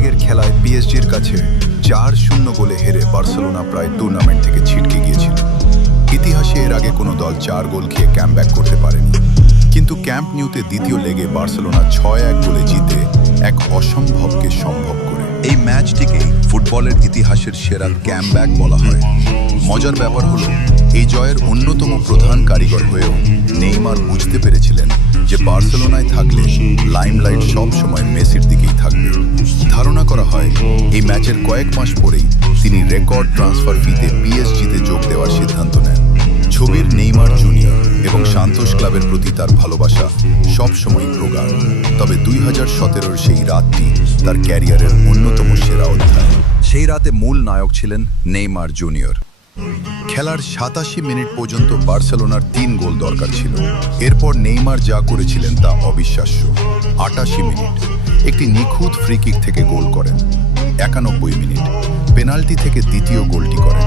লেগের খেলায় পিএসজির কাছে 4-0 গোলে হেরে বার্সেলোনা প্রায় টুর্নামেন্ট থেকে ছিটকে গিয়েছিল। ইতিহাসে এর আগে কোনো দল 4 গোল খেয়ে ক্যাম্পব্যাক করতে পারেনি, কিন্তু ক্যাম্প নিউতে দ্বিতীয় লেগে বার্সেলোনা 6-1 গোলে জিতে এক অসম্ভবকে সম্ভব করে। এই ম্যাচটিকে ফুটবলের ইতিহাসের সেরা ক্যামব্যাক বলা হয়। মজার ব্যাপার হলো, এই জয়ের অন্যতম প্রধান কারিগর হয়েও নেইমার বুঝতে পেরেছিলেন যে বার্সেলোনায় থাকলে লাইমলাইট সব সময় মেসির দিকেই থাকবে। ধারণা করা হয় এই ম্যাচের কয়েক মাস পরেই তিনি রেকর্ড ট্রান্সফার ফিতে পিএসজিতে যোগ দেওয়ার সিদ্ধান্ত নেন। ছবির নেইমার জুনিয়র এবং সান্তোস ক্লাবের প্রতি তার ভালোবাসা সবসময় প্রগাঢ়। তবে 2017-র সেই রাতটি তার ক্যারিয়ারের অন্যতম সেরা অধ্যায়। সেই রাতে মূল নায়ক ছিলেন নেইমার জুনিয়র। খেলার 87 মিনিট পর্যন্ত বার্সেলোনার 3 গোল দরকার ছিল। এরপর নেইমার যা করেছিলেন তা অবিশ্বাস্য। 88 মিনিট একটি নিখুঁত ফ্রি কিক থেকে গোল করেন। 91 মিনিট পেনাল্টি থেকে দ্বিতীয় গোলটি করেন।